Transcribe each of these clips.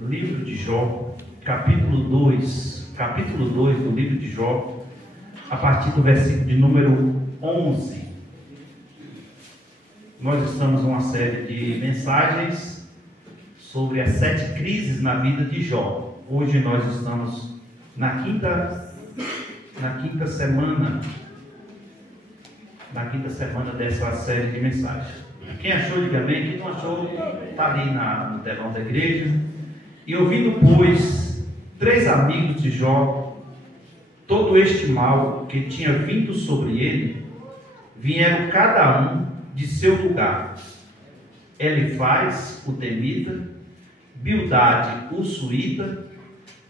Livro de Jó, capítulo 2 do livro de Jó, a partir do versículo de número 11. Nós estamos numa série de mensagens sobre as 7 crises na vida de Jó. Hoje nós estamos na quinta semana dessa série de mensagens. Quem achou, diga amém. Quem não achou, está ali no telão da igreja. E ouvindo, pois, 3 amigos de Jó, todo este mal que tinha vindo sobre ele, vieram cada um de seu lugar. Elifaz, o temita, Bildade, o suíta,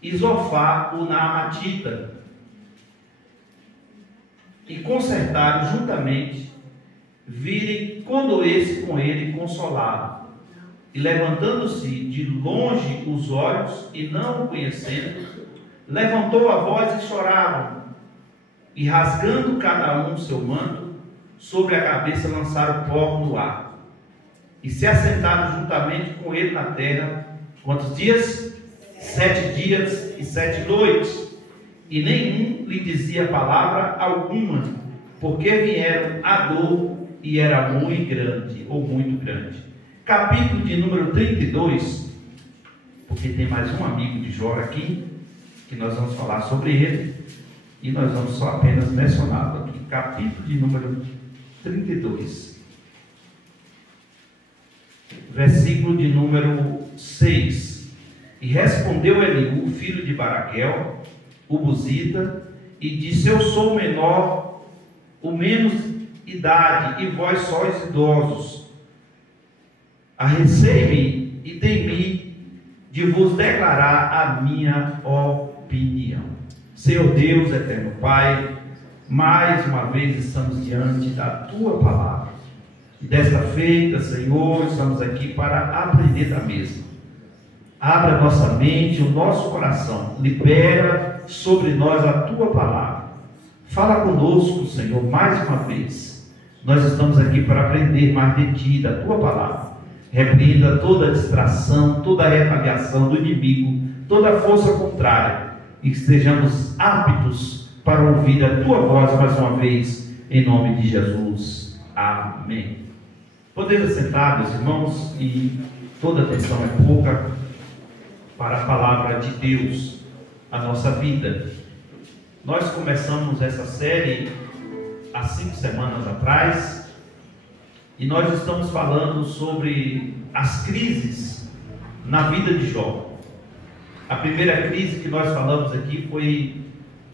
e Zofar, o naamatita, e consertaram juntamente, virem condoer-se com ele e consolá-lo. E levantando-se de longe os olhos, e não o conhecendo, levantou a voz e choravam, e rasgando cada um seu manto, sobre a cabeça lançaram pó no ar, e se assentaram juntamente com ele na terra. Quantos dias? 7 dias e 7 noites, e nenhum lhe dizia palavra alguma, porque vieram a dor, e era muito grande, ou muito grande. Capítulo de número 32, porque tem mais um amigo de Jó aqui, que nós vamos falar sobre ele, e nós vamos só apenas mencioná-lo aqui. Capítulo de número 32, versículo de número 6. E respondeu Eliú, filho de Baraquel, o buzita, e disse: eu sou o menor, o menos idade, e vós sois idosos. Arrecei-me e temi de vos declarar a minha opinião. Senhor Deus, eterno Pai, mais uma vez estamos diante da Tua palavra. E desta feita, Senhor, estamos aqui para aprender da mesma. Abra a nossa mente, o nosso coração. Libera sobre nós a Tua palavra. Fala conosco, Senhor, mais uma vez. Nós estamos aqui para aprender mais de Ti, da Tua palavra. Repreenda toda distração, toda retaliação do inimigo, toda força contrária, e que estejamos aptos para ouvir a Tua voz mais uma vez, em nome de Jesus. Amém. Podemos sentar, meus irmãos, e toda atenção é pouca para a palavra de Deus, a nossa vida. Nós começamos essa série há 5 semanas atrás, e nós estamos falando sobre as crises na vida de Jó. A primeira crise que nós falamos aqui foi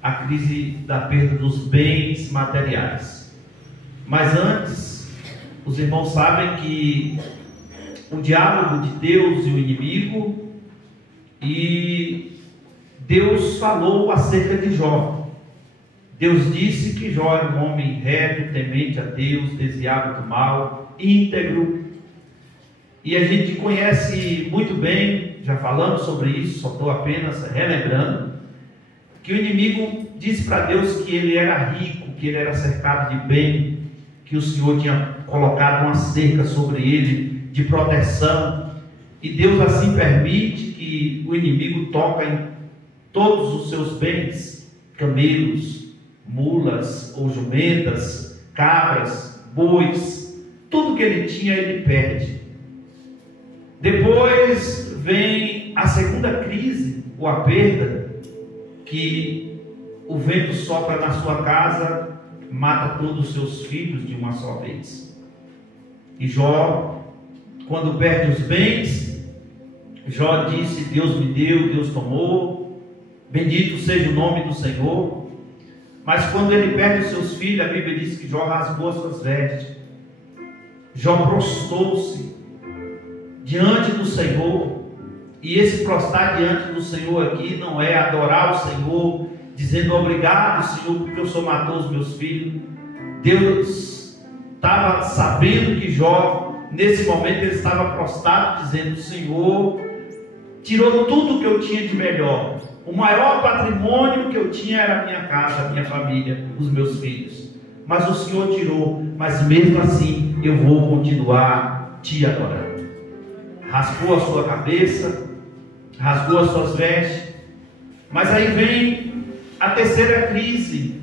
a crise da perda dos bens materiais. Mas antes, os irmãos sabem que o diálogo de Deus e o inimigo, e Deus falou acerca de Jó. Deus disse que Jó era um homem reto, temente a Deus, desviado do mal, íntegro. E a gente conhece muito bem, já falamos sobre isso, só estou apenas relembrando, que o inimigo disse para Deus que ele era rico, que ele era cercado de bem, que o Senhor tinha colocado uma cerca sobre ele de proteção. E Deus assim permite que o inimigo toque em todos os seus bens, camelos, mulas ou jumentas, cabras, bois, tudo que ele tinha ele perde. Depois vem a segunda crise, ou a perda, que o vento sopra na sua casa, mata todos os seus filhos de uma só vez. E Jó, quando perde os bens, Jó disse: Deus me deu, Deus tomou, bendito seja o nome do Senhor. Mas quando ele perde os seus filhos, a Bíblia diz que Jó rasgou as suas vestes. Jó prostrou-se diante do Senhor. E esse prostrar diante do Senhor aqui não é adorar o Senhor, dizendo obrigado, Senhor, porque o Senhor matou os meus filhos. Deus estava sabendo que Jó, nesse momento, ele estava prostrado, dizendo: Senhor, tirou tudo que eu tinha de melhor. O maior patrimônio que eu tinha era a minha casa, a minha família, os meus filhos. Mas o Senhor tirou, mas mesmo assim eu vou continuar te adorando. Raspou a sua cabeça, rasgou as suas vestes. Mas aí vem a terceira crise,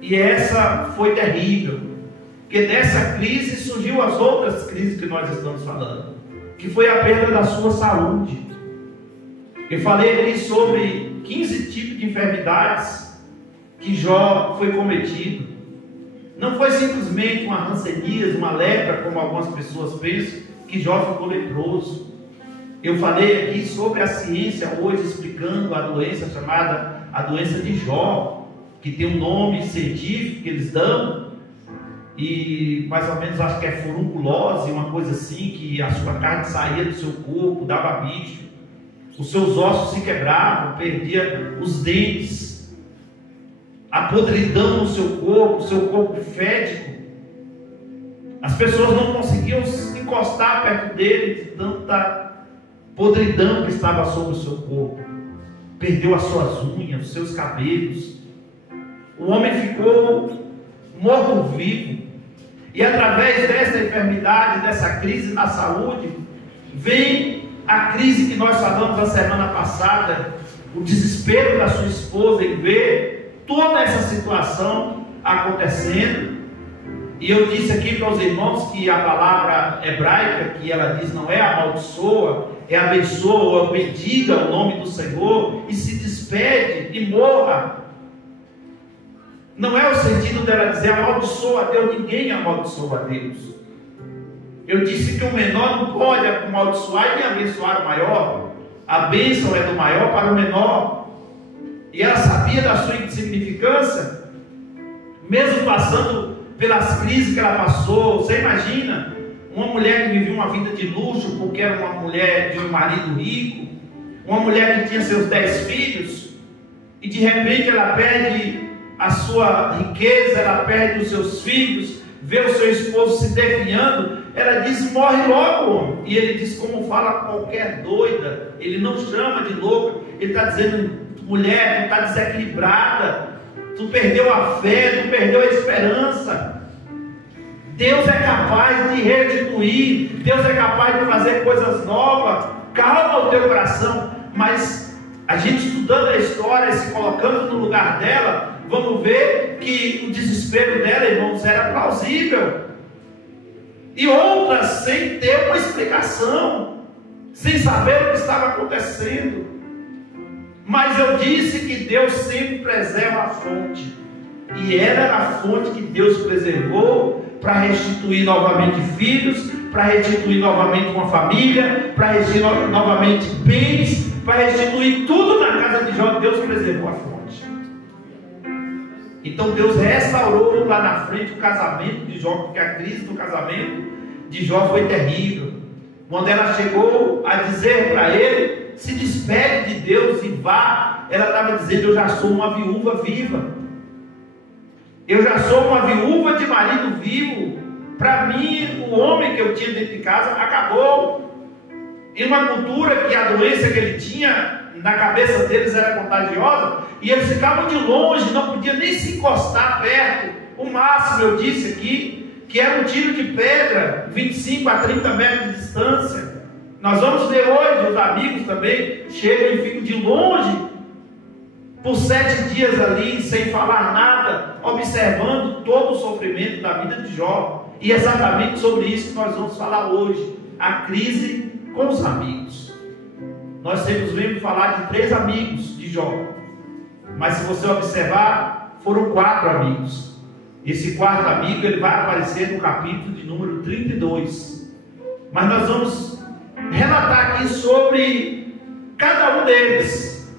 e essa foi terrível, porque dessa crise surgiu as outras crises que nós estamos falando, que foi a perda da sua saúde. Eu falei aqui sobre 15 tipos de enfermidades que Jó foi cometido. Não foi simplesmente uma hanseníase, uma lepra, como algumas pessoas pensam, que Jó ficou leproso. Eu falei aqui sobre a ciência hoje, explicando a doença chamada a doença de Jó, que tem um nome científico que eles dão, e mais ou menos acho que é furunculose, uma coisa assim, que a sua carne saía do seu corpo, dava bicho, os seus ossos se quebravam, perdia os dentes, a podridão no seu corpo fético. As pessoas não conseguiam se encostar perto dele de tanta podridão que estava sobre o seu corpo. Perdeu as suas unhas, os seus cabelos. O homem ficou morto-vivo. E através dessa enfermidade, dessa crise na saúde, vem a crise que nós falamos a semana passada, o desespero da sua esposa em ver toda essa situação acontecendo. E eu disse aqui para os irmãos que a palavra hebraica que ela diz não é amaldiçoa, é abençoa ou bendiga o nome do Senhor e se despede e morra. Não é o sentido dela dizer amaldiçoa a Deus, ninguém amaldiçoa a Deus. Eu disse que o menor não pode amaldiçoar e nem abençoar o maior. A bênção é do maior para o menor. E ela sabia da sua insignificância, mesmo passando pelas crises que ela passou. Você imagina uma mulher que vivia uma vida de luxo porque era uma mulher de um marido rico, uma mulher que tinha seus 10 filhos, e de repente ela perde a sua riqueza, ela perde os seus filhos, vê o seu esposo se definhando, ela diz: morre logo, homem. E ele diz, como fala qualquer doida, ele não chama de louca, ele está dizendo: mulher, tu está desequilibrada, tu perdeu a fé, tu perdeu a esperança. Deus é capaz de restituir, Deus é capaz de fazer coisas novas. Calma o teu coração. Mas a gente estudando a história, se colocando no lugar dela, vamos ver que o desespero dela, irmãos, era plausível. E outras sem ter uma explicação, sem saber o que estava acontecendo. Mas eu disse que Deus sempre preserva a fonte, e era a fonte que Deus preservou para restituir novamente filhos, para restituir novamente uma família, para restituir novamente bens, para restituir tudo na casa de Jó. Deus preservou a fonte. Então Deus restaurou lá na frente o casamento de Jó, porque a crise do casamento de Jó foi terrível. Quando ela chegou a dizer para ele: se despede de Deus e vá, ela estava dizendo: eu já sou uma viúva viva, eu já sou uma viúva de marido vivo. Para mim, o homem que eu tinha dentro de casa acabou. Em uma cultura que a doença que ele tinha na cabeça deles era contagiosa, e eles ficavam de longe, não podiam nem se encostar perto. O máximo, eu disse aqui, que era um tiro de pedra, 25 a 30 metros de distância. Nós vamos ver hoje, os amigos também chegam e ficam de longe, por 7 dias ali, sem falar nada, observando todo o sofrimento da vida de Jó. E exatamente sobre isso que nós vamos falar hoje, a crise com os amigos. Nós temos vindo falar de 3 amigos de Jó, mas se você observar, foram 4 amigos. Esse 4º amigo, ele vai aparecer no capítulo de número 32. Mas nós vamos relatar aqui sobre cada um deles.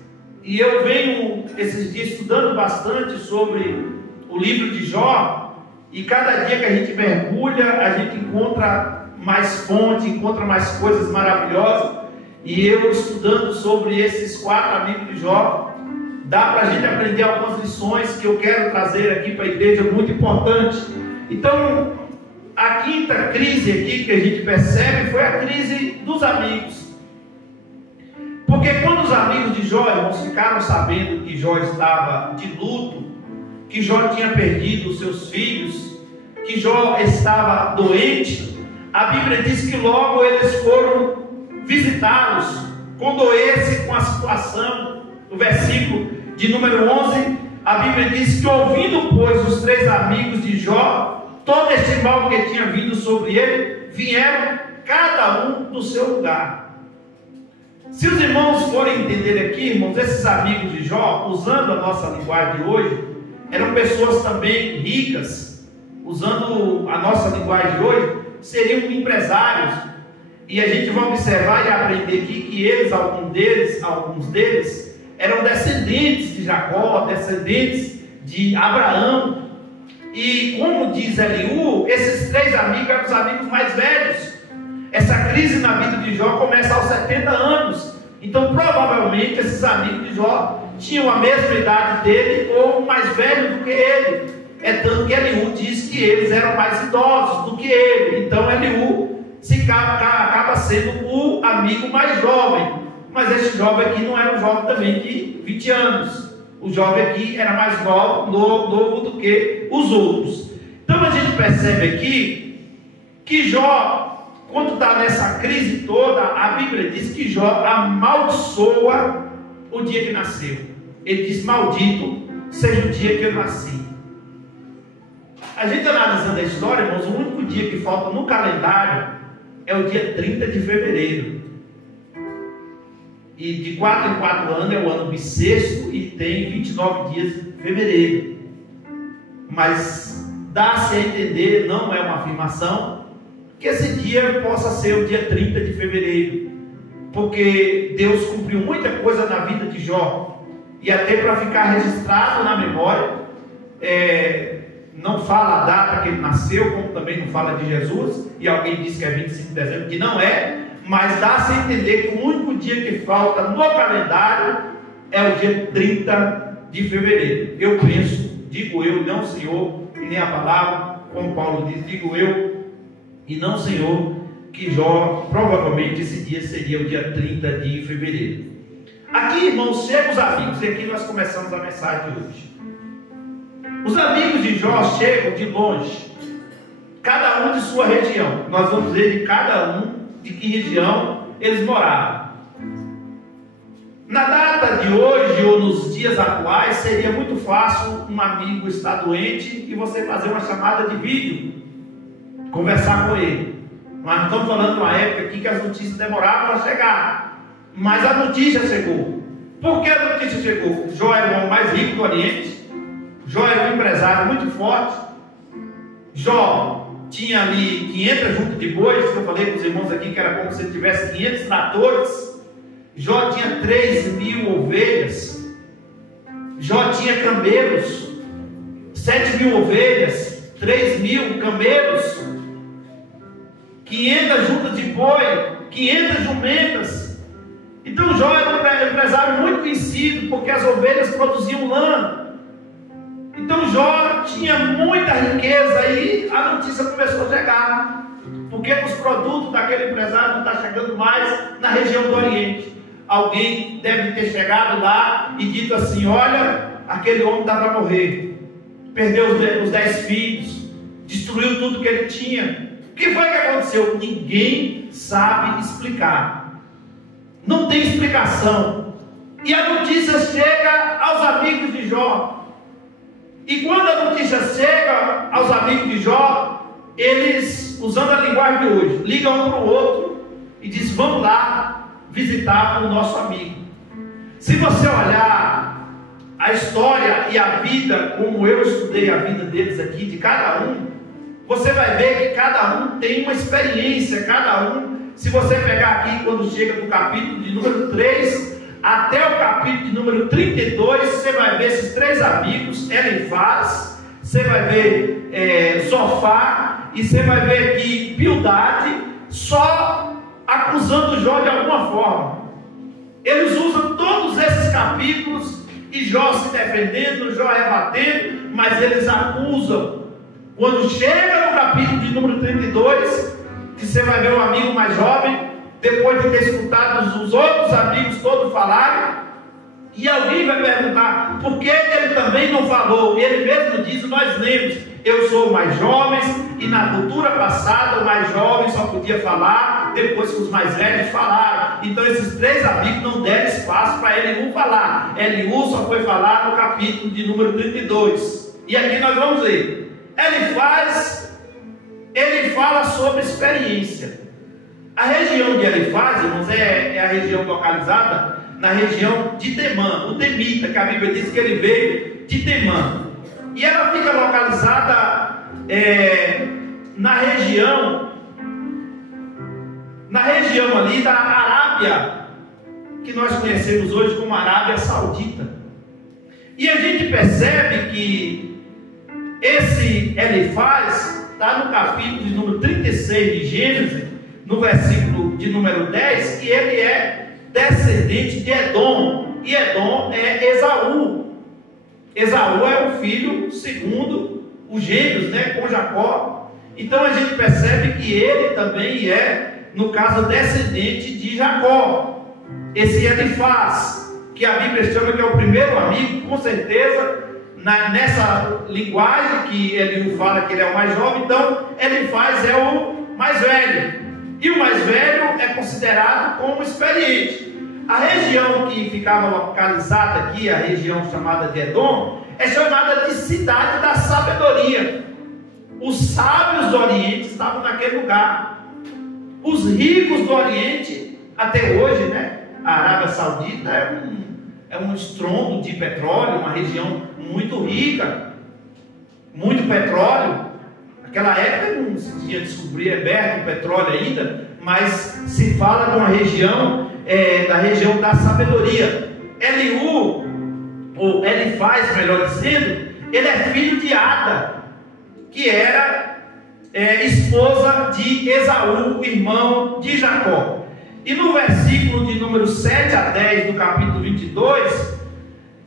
E eu venho esses dias estudando bastante sobre o livro de Jó, e cada dia que a gente mergulha, a gente encontra mais fonte, encontra mais coisas maravilhosas. E eu estudando sobre esses 4 amigos de Jó, dá para a gente aprender algumas lições que eu quero trazer aqui para a igreja, muito importante. Então, a 5ª crise aqui que a gente percebe foi a crise dos amigos. Porque quando os amigos de Jó, irmãos, ficaram sabendo que Jó estava de luto, que Jó tinha perdido os seus filhos, que Jó estava doente, a Bíblia diz que logo eles foram visitá-los condoesse com a situação. No versículo de número 11, a Bíblia diz que, ouvindo, pois, os 3 amigos de Jó, todo este mal que tinha vindo sobre ele, vieram cada um do seu lugar. Se os irmãos forem entender aqui, irmãos, esses amigos de Jó, usando a nossa linguagem de hoje, eram pessoas também ricas. Usando a nossa linguagem de hoje, seriam empresários. E a gente vai observar e aprender aqui que eles, alguns deles, eram descendentes de Jacó, descendentes de Abraão. E como diz Eliú, esses 3 amigos eram os amigos mais velhos. Essa crise na vida de Jó começa aos 70 anos. Então provavelmente esses amigos de Jó tinham a mesma idade dele ou mais velho do que ele. É tanto que Eliú diz que eles eram mais idosos do que ele. Então Eliú acaba sendo o amigo mais jovem. Mas esse jovem aqui não era um jovem também de 20 anos. O jovem aqui era mais novo do que os outros. Então a gente percebe aqui que Jó, quando está nessa crise toda, a Bíblia diz que Jó amaldiçoa o dia que nasceu. Ele diz: maldito seja o dia que eu nasci. A gente analisando a história, irmãos, o único dia que falta no calendário é o dia 30 de fevereiro. E de 4 em 4 anos é o ano bissexto e tem 29 dias de fevereiro. Mas dá-se a entender, não é uma afirmação, que esse dia possa ser o dia 30 de fevereiro. Porque Deus cumpriu muita coisa na vida de Jó. E até para ficar registrado na memória, não fala a data que ele nasceu, como também não fala de Jesus. E alguém disse que é 25 de dezembro, que não é. Mas dá-se a entender que o único dia que falta no calendário é o dia 30 de fevereiro. Eu penso, digo eu, não Senhor, e nem a palavra, como Paulo diz, digo eu, e não Senhor, que Jó, provavelmente esse dia seria o dia 30 de fevereiro. Aqui, irmãos, chegam os amigos, e aqui nós começamos a mensagem de hoje. Os amigos de Jó chegam de longe, cada um de sua região. Nós vamos ver de cada um de que região eles moravam. Na data de hoje ou nos dias atuais seria muito fácil um amigo estar doente e você fazer uma chamada de vídeo, conversar com ele. Nós não estamos falando de uma época aqui que as notícias demoravam a chegar, mas a notícia chegou. Por que a notícia chegou? Jó era o homem mais rico do Oriente, Jó era um empresário muito forte, Jó tinha ali 500 juntas de bois, que eu falei para os irmãos aqui que era como se ele tivesse 500 tratores. Jó tinha 3.000 ovelhas. Jó tinha camelos, 7.000 ovelhas, 3.000 camelos, 500 juntas de boi, 500 jumentas. Então Jó era um empresário muito conhecido, porque as ovelhas produziam lã. Então Jó tinha muita riqueza e a notícia começou a chegar, porque os produtos daquele empresário não estão chegando mais na região do Oriente. Alguém deve ter chegado lá e dito assim: olha, aquele homem está para morrer, perdeu os 10 filhos, destruiu tudo que ele tinha. O que foi que aconteceu? Ninguém sabe explicar, não tem explicação. E a notícia chega aos amigos de Jó. E quando a notícia chega aos amigos de Jó, eles, usando a linguagem de hoje, ligam um para o outro e dizem: vamos lá visitar o nosso amigo. Se você olhar a história e a vida, como eu estudei a vida deles aqui, de cada um, você vai ver que cada um tem uma experiência, cada um, se você pegar aqui, quando chega do capítulo de número 3, até o capítulo de número 32, você vai ver esses 3 amigos, Elifaz, você vai ver Zofar, e você vai ver aqui Bildade, só acusando Jó de alguma forma. Eles usam todos esses capítulos, e Jó se defendendo, Jó rebatendo, mas eles acusam. Quando chega no capítulo de número 32, que você vai ver o amigo mais jovem, depois de ter escutado os outros amigos todos falarem, e alguém vai perguntar: por que ele também não falou? Ele mesmo diz, nós lemos, eu sou o mais jovem, e na cultura passada o mais jovem só podia falar depois que os mais velhos falaram. Então esses três amigos não deram espaço para Eliú falar. Eliú só foi falar no capítulo de número 32. E aqui nós vamos ver. Ele fala sobre experiência. A região de Elifaz, irmãos, é a região localizada na região de Temã, o Temita, que a Bíblia diz que ele veio de Temã. E ela fica localizada na região ali da Arábia, que nós conhecemos hoje como Arábia Saudita. E a gente percebe que esse Elifaz está no capítulo de número 36 de Gênesis, no versículo de número 10, que ele é descendente de Edom, e Edom é Esaú. Esaú é o filho segundo os gêmeos, né, com Jacó. Então a gente percebe que ele também é, no caso, descendente de Jacó. Esse Elifaz, que a Bíblia chama que é o primeiro amigo, com certeza, nessa linguagem que ele fala que ele é o mais jovem, então Elifaz é o mais velho. E o mais velho é considerado como experiente. A região que ficava localizada aqui, a região chamada de Edom, é chamada de cidade da sabedoria. Os sábios do Oriente estavam naquele lugar. Os ricos do Oriente, até hoje, né? A Arábia Saudita é um estrondo de petróleo, uma região muito rica, muito petróleo. Naquela época não se tinha descoberto o petróleo ainda, mas se fala de uma região, da região da sabedoria. Eliú, ou Elifaz, melhor dizendo, ele é filho de Ada, que era esposa de Esaú, irmão de Jacó. E no versículo de número 7 a 10 do capítulo 22,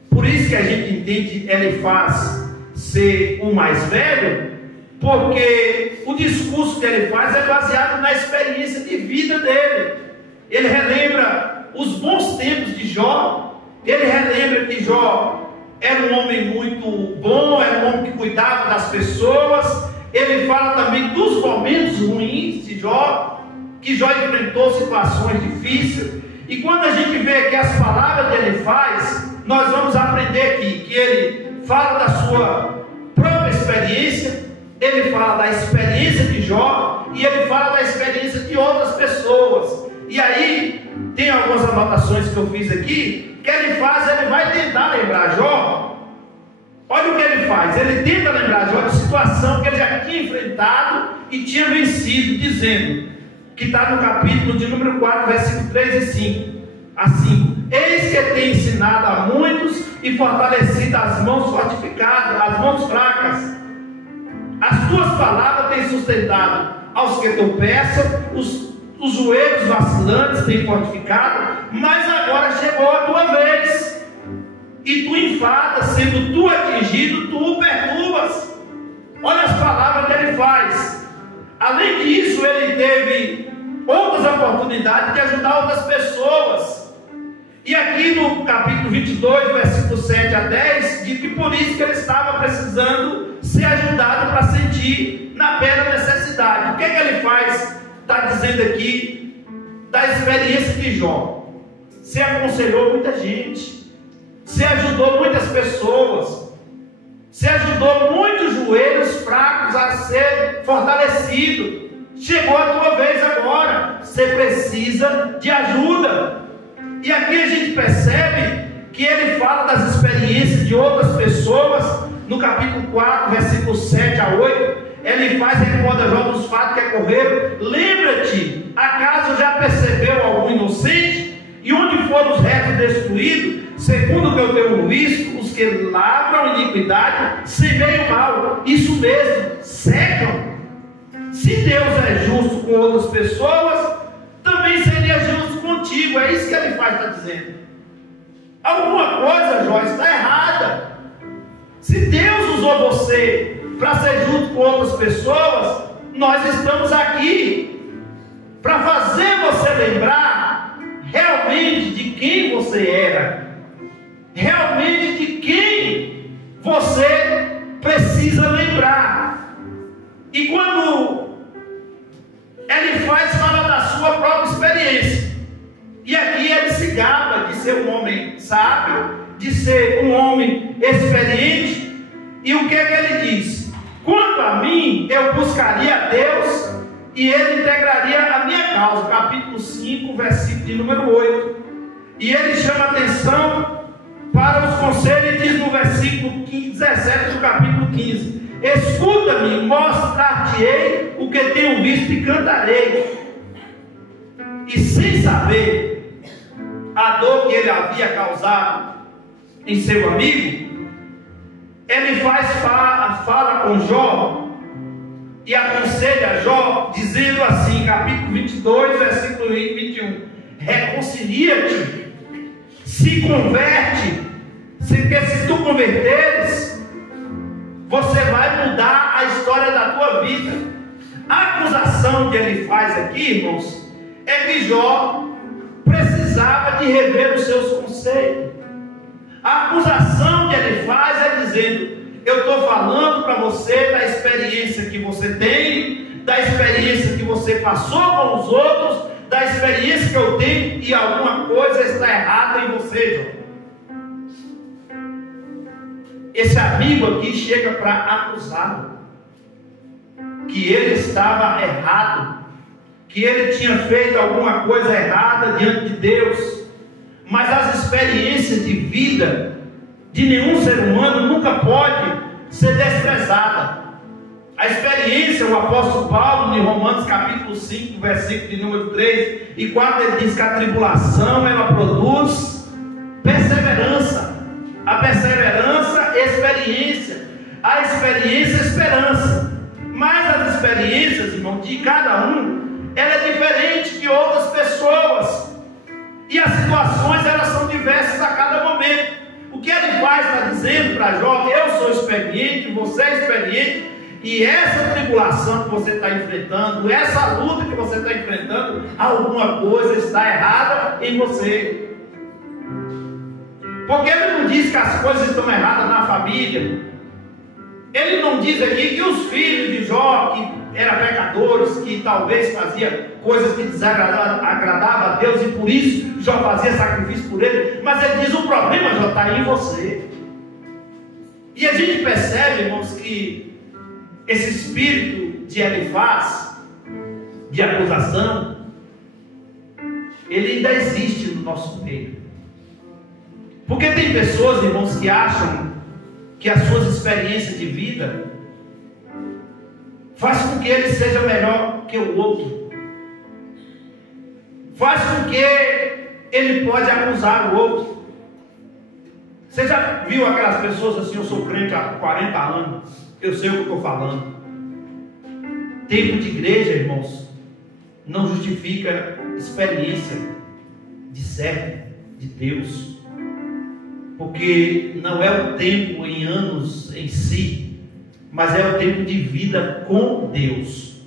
por isso que a gente entende Elifaz ser o mais velho, porque o discurso que ele faz é baseado na experiência de vida dele. Ele relembra os bons tempos de Jó. Ele relembra que Jó era um homem muito bom, era um homem que cuidava das pessoas. Ele fala também dos momentos ruins de Jó, que Jó enfrentou situações difíceis. E quando a gente vê aqui as palavras que ele faz, nós vamos aprender aqui que ele fala da sua própria experiência. Ele fala da experiência de Jó e ele fala da experiência de outras pessoas. E aí, tem algumas anotações que eu fiz aqui, que ele vai tentar lembrar Jó. Olha o que ele faz, ele tenta lembrar Jó de situação que ele já tinha enfrentado e tinha vencido, dizendo, que está no capítulo de número 4, versículo 3 e 5. Assim, eis que tem ensinado a muitos e fortalecido as mãos fortificadas, as mãos fracas. As tuas palavras têm sustentado aos que tropeçam, os joelhos vacilantes têm fortificado, mas agora chegou a tua vez, e tu enfadas, sendo tu atingido, tu o perturbas. Olha as palavras que ele faz. Além disso, ele teve outras oportunidades de ajudar outras pessoas. E aqui no capítulo 22, versículo 7 a 10, diz que por isso que ele estava precisando ser ajudado para sentir na plena necessidade. O que ele faz? Está dizendo aqui da experiência de Jó. Se aconselhou muita gente, se ajudou muitas pessoas, se ajudou muitos joelhos fracos a ser fortalecido. Chegou a tua vez agora, você precisa de ajuda. E aqui a gente percebe que ele fala das experiências de outras pessoas. No capítulo 4, versículo 7 a 8, ele faz recorda Jó dos fatos que ocorreram. Lembra-te, acaso já percebeu algum inocente? E onde foram os retos destruídos? Segundo o que eu tenho visto, os que lavram iniquidade semeiam mal. Isso mesmo, secam. Se Deus é justo com outras pessoas, também seria justo contigo. É isso que ele faz, está dizendo. Alguma coisa, Jó, está errada. Se Deus usou você para ser justo com outras pessoas, nós estamos aqui para fazer você lembrar realmente de quem você era, realmente de quem você precisa lembrar. E quando Elifaz fala da sua própria experiência, e aqui ele se gaba de ser um homem sábio, de ser um homem experiente, e o que é que ele diz? Quanto a mim, eu buscaria a Deus, e Ele integraria a minha causa. Capítulo 5, versículo de número 8. E ele chama atenção para os conselhos, e diz no versículo 17 do capítulo 15: escuta-me, mostrar-te-ei o que tenho visto e cantarei. E sem saber a dor que ele havia causado em seu amigo, ele fala com Jó e aconselha Jó, dizendo assim, capítulo 22, versículo 21: reconcilia-te, se converte, se tu converteres, você vai mudar a história da tua vida. A acusação que ele faz aqui, irmãos, é que Jó precisava de rever os seus conceitos. A acusação que ele faz é dizendo: eu estou falando para você da experiência que você tem, da experiência que você passou com os outros, da experiência que eu tenho, e alguma coisa está errada em você, Jó. Esse amigo aqui chega para acusá-lo, que ele estava errado, que ele tinha feito alguma coisa errada diante de Deus. Mas as experiências de vida de nenhum ser humano nunca pode ser desprezada. A experiência, o apóstolo Paulo, em Romanos capítulo 5, versículo de número 3 e 4, ele diz que a tribulação, ela produz perseverança. A perseverança, experiência. A experiência, esperança. Mas as experiências, irmão, de cada um, ela é diferente de outras pessoas. E as situações, elas são diversas a cada momento. O que ele faz está dizendo para Jó: eu sou experiente, você é experiente, e essa tribulação que você está enfrentando, essa luta que você está enfrentando, alguma coisa está errada em você. Porque ele não diz que as coisas estão erradas na família. Ele não diz aqui que os filhos de Jó, que eram pecadores, que talvez faziam coisas que desagradavam a Deus, e por isso Jó fazia sacrifício por ele. Mas ele diz: o problema, Jó, está em você. E a gente percebe, irmãos, que esse espírito de Elifaz, de acusação, ele ainda existe no nosso meio. Porque tem pessoas, irmãos, que acham que as suas experiências de vida faz com que ele seja melhor que o outro, faz com que ele pode acusar o outro. Você já viu aquelas pessoas assim: eu sou crente há 40 anos, eu sei o que estou falando. Tempo de igreja, irmãos, não justifica experiência de servo de Deus. Porque não é o tempo em anos em si, mas é o tempo de vida com Deus.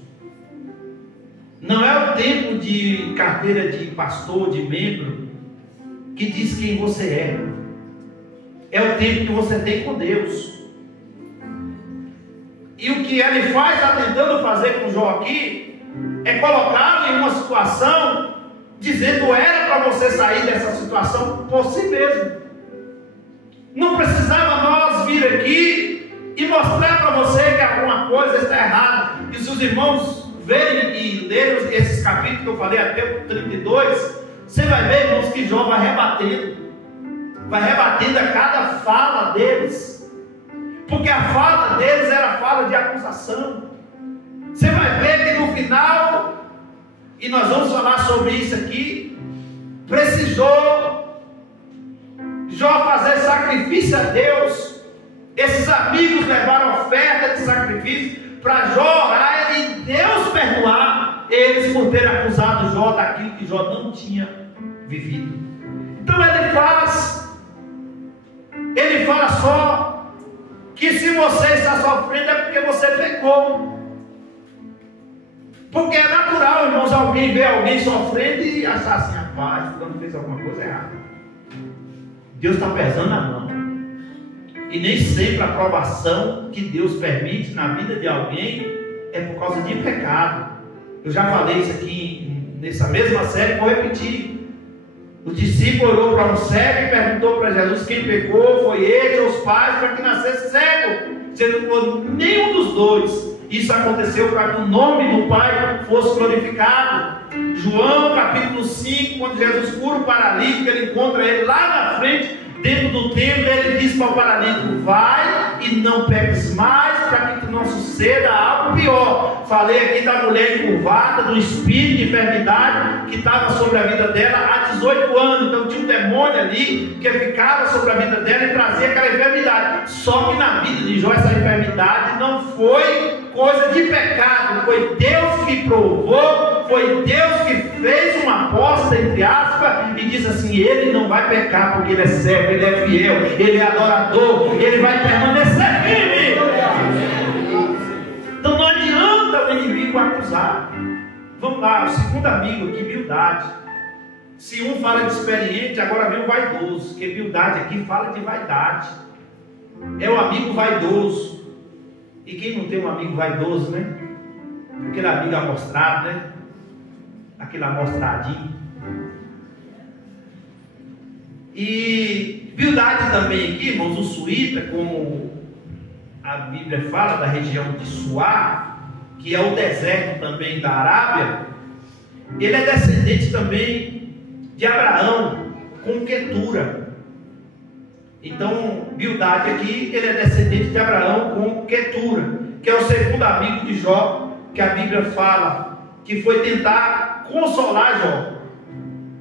Não é o tempo de carteira de pastor, de membro, que diz quem você é. É o tempo que você tem com Deus. E o que ele faz, está tentando fazer com Jó aqui, é colocá-lo em uma situação, dizendo: era para você sair dessa situação por si mesmo. Não precisava nós vir aqui e mostrar para você que alguma coisa está errada. E se os irmãos verem e lerem esses capítulos que eu falei até o 32, você vai ver, irmãos, que Jó vai rebatendo a cada fala deles. Porque a fala deles era fala de acusação. Você vai ver que no final, e nós vamos falar sobre isso aqui, precisou Jó fazer sacrifício a Deus. Esses amigos levaram oferta de sacrifício para Jó orar e Deus perdoar eles por terem acusado Jó daquilo que Jó não tinha vivido. Então ele fala só que se você está sofrendo é porque você pecou. Porque é natural, irmãos, alguém ver alguém sofrendo e achar assim: rapaz, fulano fez alguma coisa errada. Deus está pesando a mão. E nem sempre a provação que Deus permite na vida de alguém é por causa de pecado. Eu já falei isso aqui nessa mesma série, vou repetir. O discípulo olhou para um cego e perguntou para Jesus quem pecou, foi ele ou os pais, para que nascesse cego. Sendo que nenhum dos dois. Isso aconteceu para que o nome do Pai fosse glorificado. João capítulo 5, quando Jesus cura o paralítico, ele encontra ele lá na frente, dentro do templo, ele diz para o paralítico: vai e não peques mais, para que não suceda algo pior. Falei aqui da mulher encurvada, do espírito de enfermidade que estava sobre a vida dela há 18 anos. Então tinha um demônio ali que ficava sobre a vida dela e trazia aquela enfermidade. Só que na vida de Jó essa enfermidade não foi coisa de pecado, foi Deus que provou, foi Deus que fez uma aposta, entre aspas, e diz assim: ele não vai pecar porque ele é servo, ele é fiel, ele é adorador, ele vai permanecer firme. Então não adianta o inimigo acusar. Vamos lá, o segundo amigo aqui, Bildade. Se um fala de experiente, agora vem o vaidoso, porque Bildade aqui fala de vaidade. É o amigo vaidoso. E quem não tem um amigo vaidoso, né? Aquele amigo amostrado, né? Aquele amostradinho. E Bildade também aqui, irmãos, o suíta, como a Bíblia fala da região de Suá, que é o deserto também da Arábia, ele é descendente também de Abraão, com Quetura. Então, Bildade aqui, ele é descendente de Abraão com Quetura, que é o segundo amigo de Jó, que a Bíblia fala, que foi tentar consolar Jó.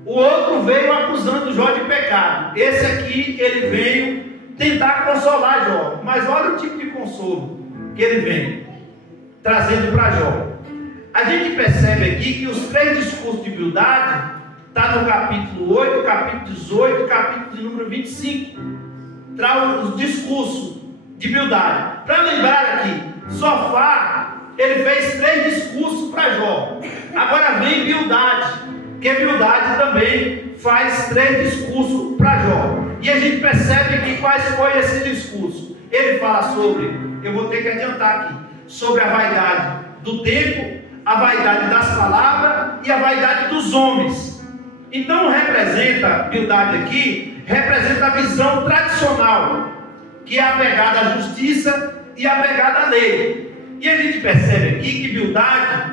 O outro veio acusando Jó de pecado. Esse aqui, ele veio tentar consolar Jó. Mas olha o tipo de consolo que ele vem trazendo para Jó. A gente percebe aqui que os 3 discursos de Bildade está no capítulo 8, capítulo 18, capítulo de número 25. Traz os discursos de Bildade. Para lembrar aqui, Zofar, ele fez 3 discursos para Jó. Agora vem Bildade, que Bildade também faz 3 discursos para Jó. E a gente percebe aqui quais foi esse discurso. Ele fala sobre, eu vou ter que adiantar aqui, sobre a vaidade do tempo, a vaidade das palavras e a vaidade dos homens. Então representa, Bildade aqui, representa a visão tradicional, que é apegada à justiça e apegada à lei. E a gente percebe aqui que Bildade,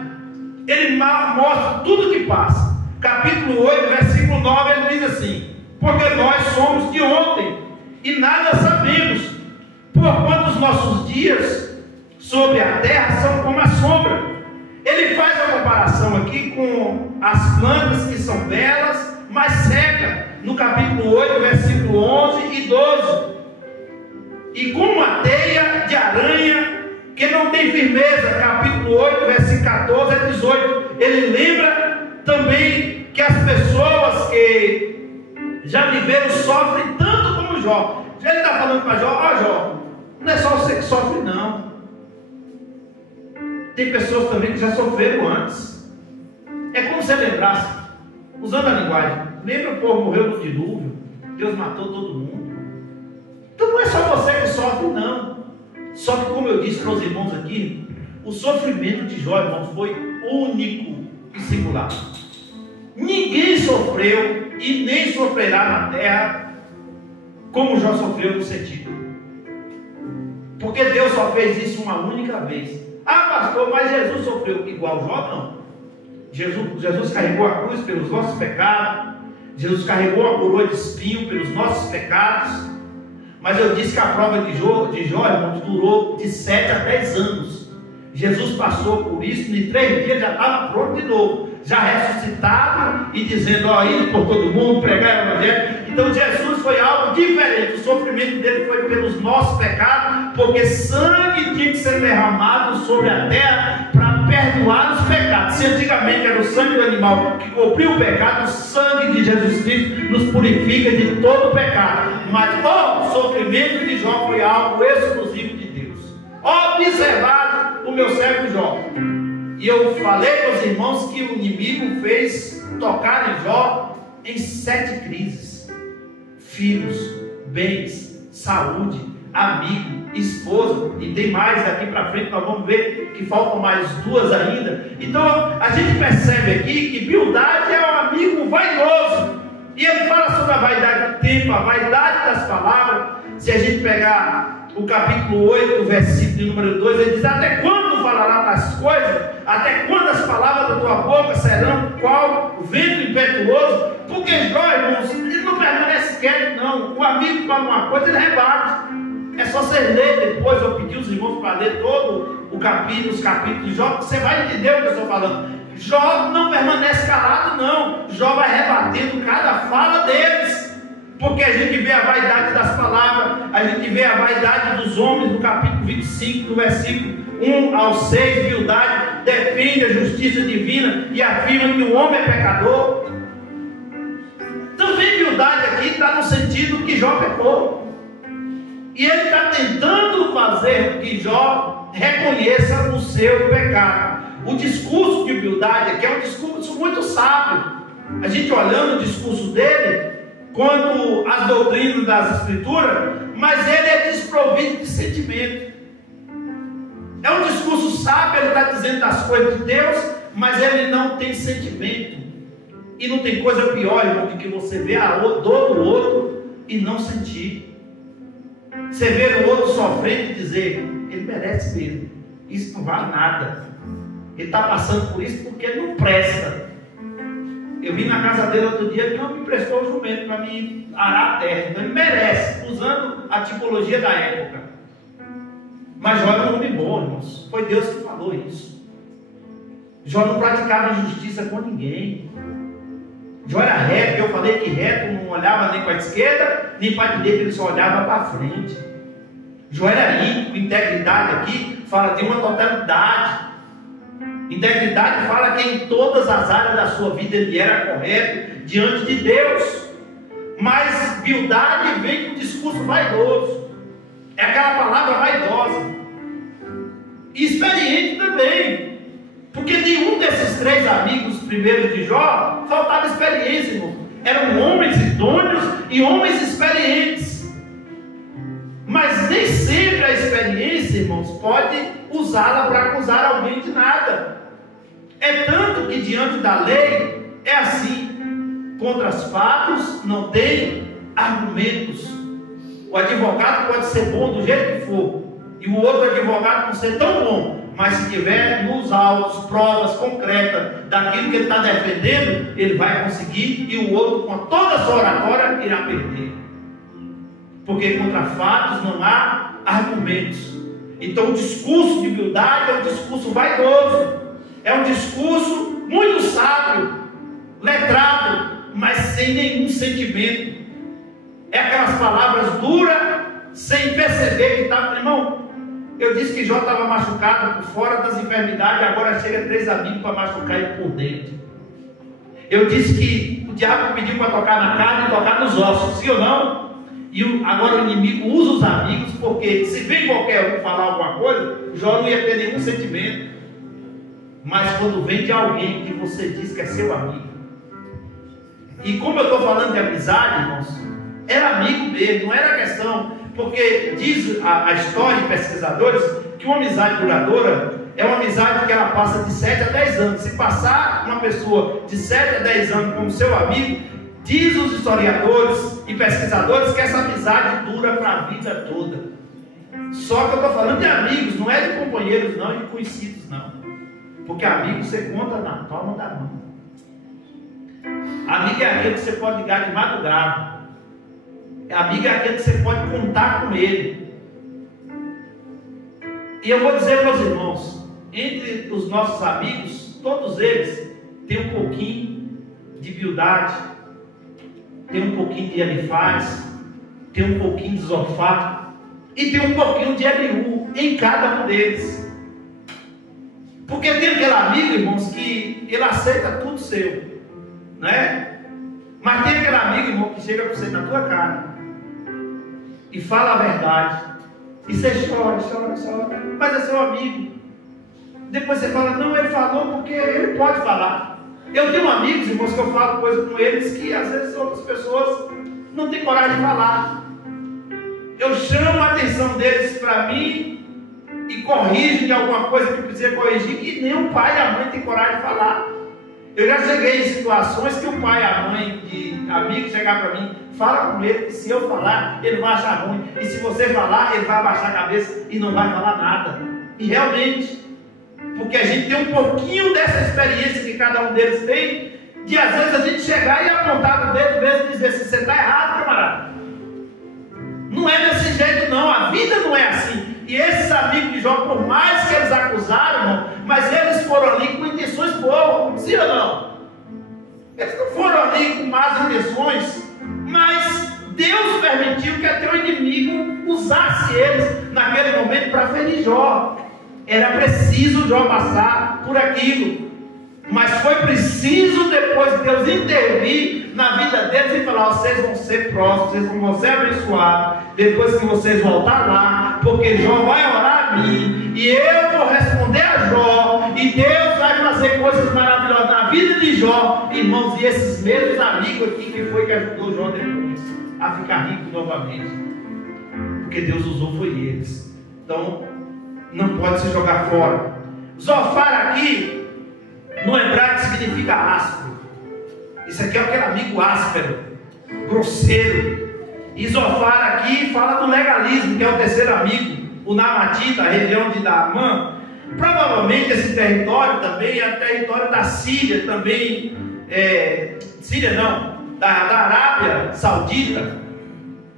ele mostra tudo que passa. Capítulo 8, versículo 9, ele diz assim: porque nós somos de ontem e nada sabemos, porquanto os nossos dias sobre a terra são como a sombra. Ele faz a comparação aqui com as plantas que são belas, mas secas, no capítulo 8, versículo 11 e 12. E como uma teia de aranha que não tem firmeza, capítulo 8, versículo 14 a 18. Ele lembra também que as pessoas que já viveram sofrem tanto como Jó. Ele está falando para Jó: ó Jó, não é só você que sofre não. Tem pessoas também que já sofreram antes. É como se lembrasse, usando a linguagem, lembra o povo morreu no dilúvio, Deus matou todo mundo. Então não é só você que sofre não. Só que, como eu disse para os irmãos aqui, o sofrimento de Jó, irmãos, foi único e singular. Ninguém sofreu e nem sofrerá na terra como Jó sofreu no sentido. Porque Deus só fez isso uma única vez. Ah, pastor, mas Jesus sofreu igual Jó? Não. Jesus carregou a cruz pelos nossos pecados. Jesus carregou a coroa de espinho pelos nossos pecados. Mas eu disse que a prova de Jó, irmãos, durou de 7 a 10 anos. Jesus passou por isso, em 3 dias já estava pronto de novo, já ressuscitado e dizendo, ó, indo por todo mundo, pregar o evangelho. Então Jesus foi algo diferente. O sofrimento dele foi pelos nossos pecados, porque sangue tinha que ser derramado sobre a terra para perdoar os pecados. Se antigamente era o sangue do animal que cobriu o pecado, o sangue de Jesus Cristo nos purifica de todo o pecado. Mas o sofrimento de Jó foi algo exclusivo de Deus. Observado o meu servo Jó. E eu falei para os irmãos que o inimigo fez tocar em Jó em 7 crises: filhos, bens, saúde, amigo, esposa, e tem mais daqui para frente, nós vamos ver que faltam mais duas ainda. Então a gente percebe aqui que Bildade é um amigo vaidoso, e ele fala sobre a vaidade do tempo, a vaidade das palavras. Se a gente pegar o capítulo 8, versículo número 2, ele diz: até quando falará das coisas? Até quando as palavras da tua boca serão qual vento impetuoso? Porque Jó, irmãos, ele não permanece quieto, não. O amigo fala uma coisa, ele rebate. É só você ler depois, eu pedi os irmãos para ler todo o capítulo, os capítulos de Jó, você vai entender o que eu estou falando. Jó não permanece calado, não. Jó vai rebatendo cada fala deles. Porque a gente vê a vaidade das palavras, a gente vê a vaidade dos homens no capítulo 25, do versículo 1 ao 6, Bildade defende a justiça divina e afirma que o homem é pecador. Também Bildade aqui está no sentido que Jó pecou. E ele está tentando fazer com que Jó reconheça o seu pecado. O discurso de Bildade aqui é um discurso muito sábio. A gente olhando o discurso dele, quanto às doutrinas das Escrituras, mas ele é desprovido de sentimento. É um discurso sábio, ele está dizendo das coisas de Deus, mas ele não tem sentimento. E não tem coisa pior, irmão, de que você ver a dor do outro e não sentir. Você vê o outro sofrendo e dizer: ele merece mesmo, isso não vale nada, ele está passando por isso porque ele não presta. Eu vim na casa dele outro dia, ele não me emprestou o jumento para me arar a terra, então ele merece, usando a tipologia da época. Mas Jó era um homem bom, irmãos, foi Deus que falou isso. Jó não praticava injustiça com ninguém. Jó era reto, eu falei que reto não olhava nem para a esquerda, nem para a direita, ele só olhava para frente. Jó era íntimo, integridade aqui fala de uma totalidade. Integridade fala que em todas as áreas da sua vida ele era correto diante de Deus. Mas Bildade vem com um discurso vaidoso. É aquela palavra vaidosa. E experiente também. Porque nenhum desses três amigos primeiros de Jó faltava experiência, irmão. Eram homens idôneos e homens experientes. Mas nem sempre a experiência, irmãos, pode usá-la para acusar alguém de nada. É tanto que diante da lei é assim: contra os fatos não tem argumentos. O advogado pode ser bom do jeito que for, e o outro advogado não ser tão bom, mas se tiver nos autos provas concretas daquilo que ele está defendendo, ele vai conseguir, e o outro, com toda a sua oratória, irá perder. Porque contra fatos não há argumentos. Então o discurso de Bildade é um discurso vaidoso, é um discurso muito sábio, letrado, mas sem nenhum sentimento. É aquelas palavras duras, sem perceber que estava. Irmão, eu disse que Jó estava machucado por fora das enfermidades, agora chega 3 amigos para machucar ele por dentro. Eu disse que o diabo pediu para tocar na carne e tocar nos ossos, sim ou não? E agora o inimigo usa os amigos, porque se vem qualquer um falar alguma coisa, Jó não ia ter nenhum sentimento. Mas quando vem de alguém que você diz que é seu amigo, e como eu estou falando de amizade, irmãos, era amigo mesmo, não era questão, porque diz a história de pesquisadores que uma amizade duradoura é uma amizade que ela passa de 7 a 10 anos. Se passar uma pessoa de 7 a 10 anos como seu amigo, diz os historiadores e pesquisadores que essa amizade dura para a vida toda. Só que eu estou falando de amigos, não é de companheiros não, de conhecidos não. Porque amigo você conta na palma da mão. Amigo é aquele que você pode ligar de madrugada. Amigo é aquele que você pode contar com ele. E eu vou dizer, meus irmãos, entre os nossos amigos, todos eles têm um pouquinho de Bildade, tem um pouquinho de Elifaz, tem um pouquinho de Zofar e tem um pouquinho de Eliú em cada um deles. Porque tem aquele amigo, irmãos, que ele aceita tudo seu, né? Mas tem aquele amigo, irmão, que chega para você na tua cara e fala a verdade, e você chora, mas é seu amigo. Depois você fala: não, ele falou porque ele pode falar. Eu tenho amigos, irmãos, que eu falo coisa com eles que às vezes outras pessoas não têm coragem de falar. eu chamo a atenção deles para mim e corrijo de alguma coisa que precisa corrigir, que nem o pai e a mãe têm coragem de falar. Eu já cheguei em situações que o pai e a mãe de amigo chegar para mim, fala com ele que se eu falar, ele vai achar ruim. E se você falar, ele vai abaixar a cabeça e não vai falar nada. E realmente, porque a gente tem um pouquinho dessa experiência que cada um deles tem, de às vezes a gente chegar e apontar o dedo mesmo e dizer assim, você está errado, camarada. Não é desse jeito não, a vida não é assim. E esses amigos de Jó, por mais que eles acusaram, irmão, mas eles foram ali com intenções boas, sim ou não? Eles não foram ali com más intenções, mas Deus permitiu que até o inimigo usasse eles naquele momento para ferir Jó. Era preciso Jó passar por aquilo, mas foi preciso depois Deus intervir na vida deles e falar, vocês vão ser próximos, vocês vão ser abençoados depois que vocês voltar lá, porque Jó vai orar a mim e eu vou responder a Jó, e Deus vai fazer coisas maravilhosas na vida de Jó, irmãos. E esses mesmos amigos aqui que foi que ajudou Jó depois a ficar rico novamente, porque Deus usou foi eles. Então não pode se jogar fora. Zofar aqui no hebraico significa áspero. Isso aqui é aquele amigo áspero, grosseiro. E Zofar aqui fala do legalismo, que é o terceiro amigo, o Namatita, a região de Naamã. Provavelmente esse território também é o território da Síria, também, Síria não, da Arábia Saudita.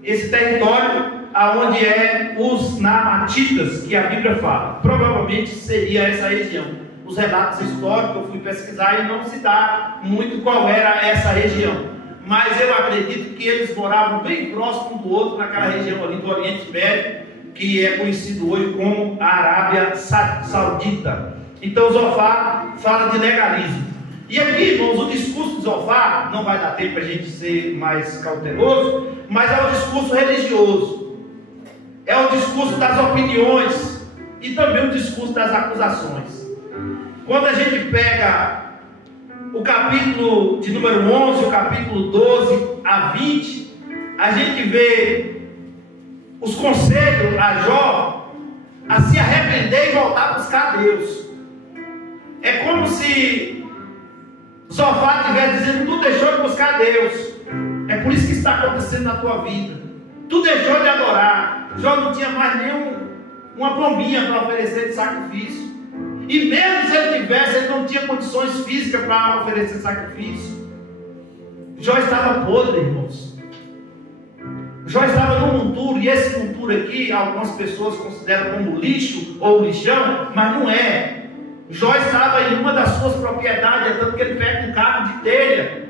Esse território aonde é os Naamatitas, que a Bíblia fala. Provavelmente seria essa região. Os relatos históricos eu fui pesquisar e não se dá muito qual era essa região, mas eu acredito que eles moravam bem próximo um do outro naquela região ali do Oriente Médio, que é conhecido hoje como a Arábia Saudita. Então Zofar fala de legalismo. E aqui, irmãos, o discurso de Zofar, não vai dar tempo para a gente ser mais cauteloso, mas é o discurso religioso, é o discurso das opiniões e também o discurso das acusações. Quando a gente pega o capítulo de número 11, o capítulo 12 a 20, a gente vê os conselhos a Jó a se arrepender e voltar a buscar Deus. É como se Zofar estivesse dizendo, tu deixou de buscar Deus, é por isso que está acontecendo na tua vida, tu deixou de adorar. Jó não tinha mais uma pombinha para oferecer de sacrifício. E mesmo se ele tivesse, ele não tinha condições físicas para oferecer sacrifício. Jó estava podre, irmãos. Jó estava num monturo, e esse monturo aqui, algumas pessoas consideram como lixo ou lixão, mas não é. Jó estava em uma das suas propriedades, é tanto que ele pega um carro de telha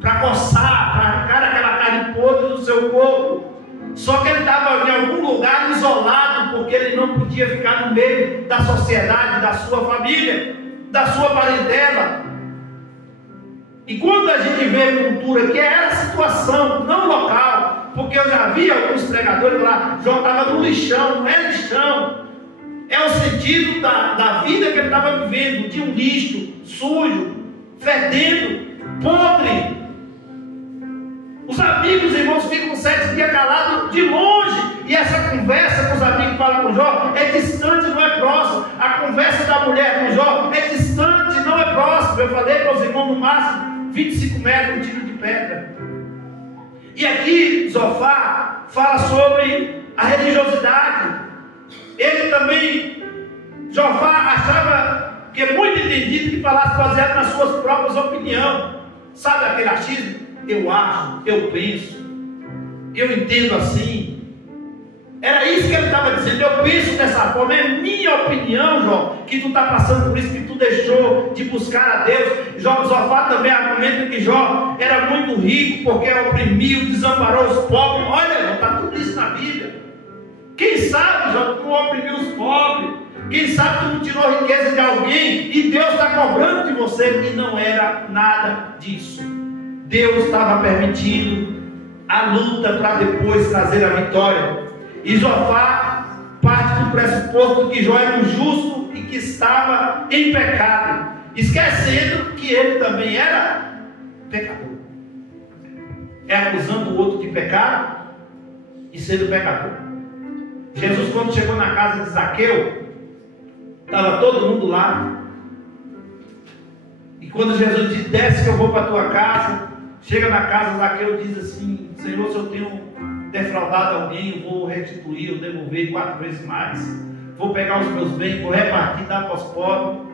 para coçar, para arrancar aquela carne podre do seu corpo. Só que ele estava em algum lugar isolado, porque ele não podia ficar no meio da sociedade, da sua família, da sua parentela. E quando a gente vê cultura, que era a situação, não local, porque eu já vi alguns pregadores lá, Jó estava no lixão, não é lixão, é o sentido da vida que ele estava vivendo, de um lixo, sujo, fedendo, podre. Os amigos, irmãos, ficam 7 dias calados de longe. E essa conversa que os amigos falam com Jó é distante, não é próximo. A conversa da mulher com Jó é distante, não é próximo. Eu falei para os irmãos, no máximo 25 metros, um tiro de pedra. E aqui Zofar fala sobre a religiosidade. Ele também, Zofar achava que é muito entendido que falasse baseado nas suas próprias opiniões. Sabe aquele achismo? Eu acho, eu penso, eu entendo assim. Era isso que ele estava dizendo. Eu penso dessa forma, é minha opinião, Jó, que tu está passando por isso, que tu deixou de buscar a Deus. Zofar também argumenta que Jó era muito rico, porque oprimiu, desamparou os pobres. Olha, está tudo isso na Bíblia. Quem sabe, Jó, tu não oprimiu os pobres, quem sabe tu não tirou riqueza de alguém, e Deus está cobrando de você. E não era nada disso. Deus estava permitindo a luta para depois trazer a vitória. E Zofar parte do pressuposto que Jó era um justo e que estava em pecado, esquecendo que ele também era pecador. É acusando o outro de pecado. e sendo pecador. Jesus, quando chegou na casa de Zaqueu, estava todo mundo lá. E quando Jesus disse: desce que eu vou para a tua casa, chega na casa, Zaqueu diz assim: Senhor, se eu tenho defraudado alguém, eu vou restituir, eu devolver 4 vezes mais. Vou pegar os meus bens, vou repartir, dar para os pobres.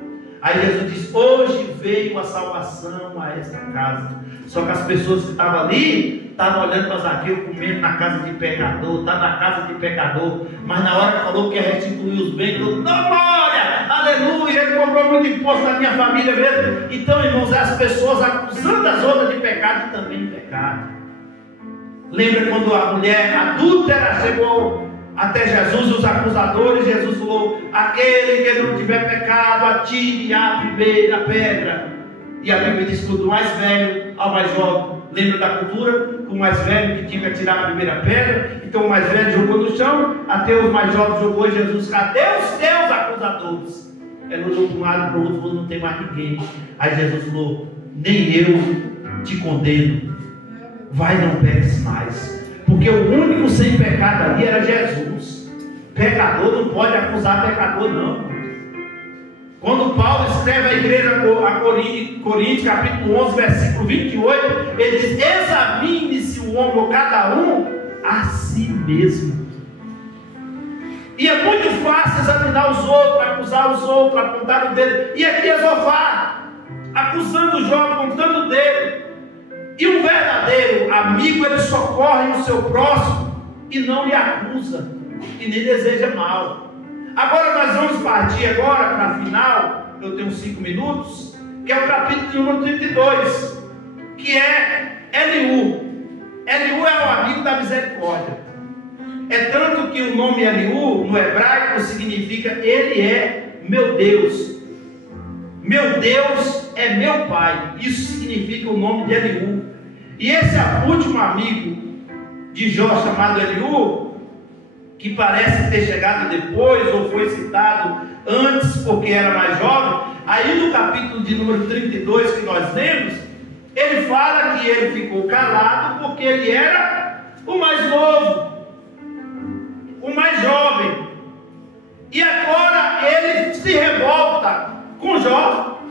Aí Jesus diz: hoje veio a salvação a esta casa. Só que as pessoas que estavam ali estavam olhando para Zaqueu, comendo na casa de pecador, está na casa de pecador. Mas na hora que falou que ia restituir os bens, todo mundo: não, glória, aleluia, ele cobrou muito imposto na minha família mesmo. Então, irmãos, as pessoas acusando as outras de pecado e também pecado. Lembra quando a mulher adúltera chegou até Jesus, os acusadores? Jesus falou: aquele que não tiver pecado, atire a primeira pedra. E a Bíblia diz que do mais velho ao mais jovem. Lembra da cultura? O mais velho que tinha que atirar a primeira pedra. Então o mais velho jogou no chão, até os mais jovens jogou. E Jesus: cadê os teus acusadores? Ela olhou para um lado e para o outro e falou: não tem mais ninguém. Aí Jesus falou: nem eu te condeno, vai, não peques mais. Porque o único sem pecado ali era Jesus. Pecador não pode acusar pecador, não. Quando Paulo escreve à igreja a Coríntios, capítulo 11, versículo 28, ele diz: examine-se o homem, ou cada um, a si mesmo. E é muito fácil examinar os outros, acusar os outros, apontar o dedo. E aqui é Zofar, acusando Jó, apontando o dedo. E um verdadeiro amigo, ele socorre no seu próximo e não lhe acusa e nem deseja mal. Agora nós vamos partir agora para a final. Eu tenho 5 minutos, que é o capítulo número 32, que é Eliú. Eliú é o amigo da misericórdia. É tanto que o nome Eliú no hebraico significa: ele é meu Deus. Meu Deus é meu Pai. Isso significa o nome de Eliú. E esse último amigo de Jó, chamado Eliú, que parece ter chegado depois, ou foi citado antes porque era mais jovem, aí no capítulo de número 32 que nós lemos, ele fala que ele ficou calado porque ele era o mais novo, o mais jovem. E agora ele se revolta com Jó,